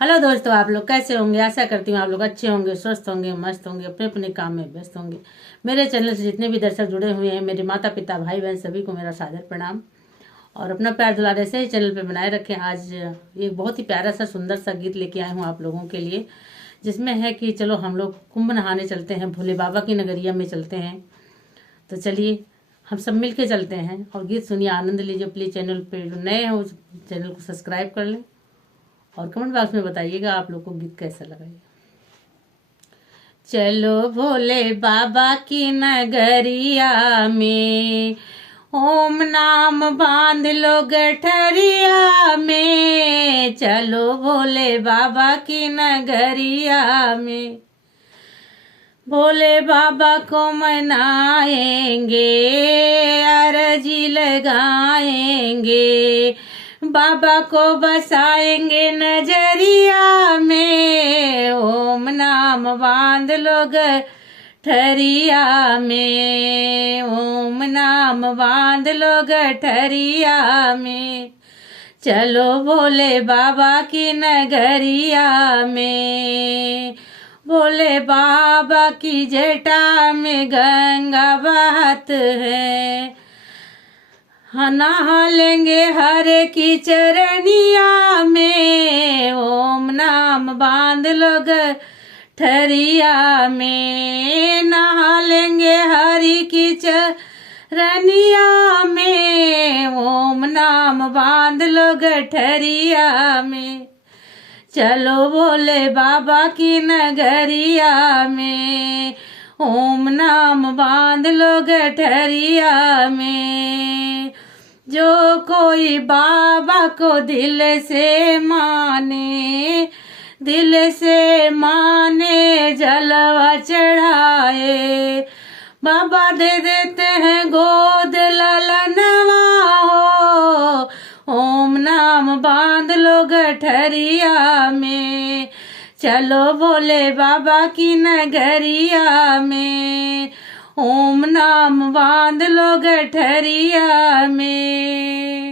Hello दोस्तों, आप लोग कैसे होंगे। आशा करती हूँ आप लोग अच्छे होंगे, स्वस्थ होंगे, मस्त होंगे, अपने अपने काम में व्यस्त होंगे। मेरे चैनल से जितने भी दर्शक जुड़े हुए हैं, मेरे माता पिता भाई बहन सभी को मेरा सादर प्रणाम। और अपना प्यार दुलार ऐसे ही चैनल पे बनाए रखें। आज एक बहुत ही प्यारा सा सुंदर सा गीत लेके आई हूँ आप लोगों के लिए, जिसमें है कि चलो हम लोग कुंभ नहाने चलते हैं, भोले बाबा की नगरिया में चलते हैं। तो चलिए हम सब मिल के चलते हैं और गीत सुनिए, आनंद लीजिए। प्लीज चैनल पे जो नए हैं उस चैनल को सब्सक्राइब कर लें और कमेंट बॉक्स में बताइएगा आप लोग को गीत कैसा लगा। चलो भोले बाबा की नगरिया में, ओम नाम बांध लो गठरिया में। चलो भोले बाबा की नगरिया में, भोले बाबा को मनाएंगे, अर्जी लगाएंगे, बाबा को बसाएंगे नजरिया में। ओम नाम बांध लो गठरिया में, ओम नाम बांध लो गठरिया में। चलो भोले बाबा की नगरिया में, भोले बाबा की जटा में गंगा बहत है। नहा लेंगे हरे की चरनिया में, ओम नाम बांध लो गठरिया में। नहा लेंगे हरि की चरनिया में, ओम नाम बांध लो गठरिया में। चलो भोले बाबा की नगरिया में, ओम नाम बांध लो गठरिया में। जो कोई बाबा को दिल से माने, दिल से माने जलवा चढ़ाए, बाबा दे देते हैं गोद ललनवा हो। ओम नाम बांध लो गठरिया में, चलो भोले बाबा की नगरिया में, ओम नाम बांध लो गठरिया में।